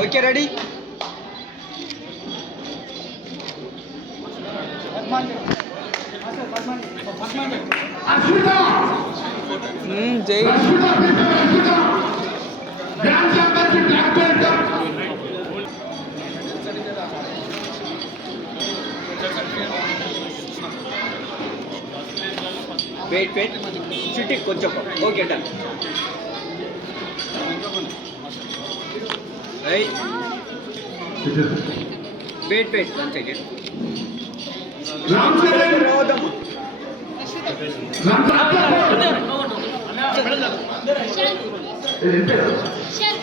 Okay, ready? Jay. Wait. Shoot it, koncham. Okay, done. Right. Wait, 1 second.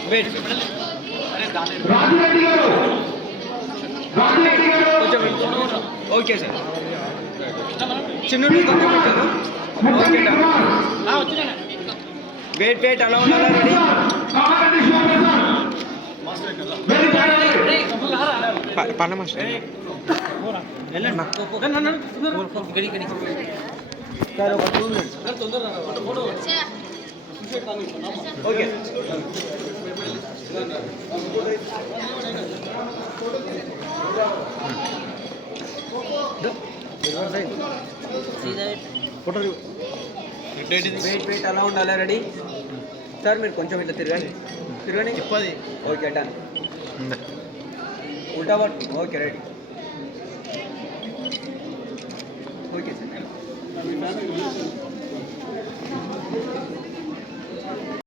Wait. Okay, sir. Chinnu koncham ittaru. Okay, done. Wait, allow ready. Pana master. Okay. Wait, allow ready. Sir, మీరు కొంచెం ఇట్లా తిరగండి okay done ఉల్టా పట్టు okay ready okay sir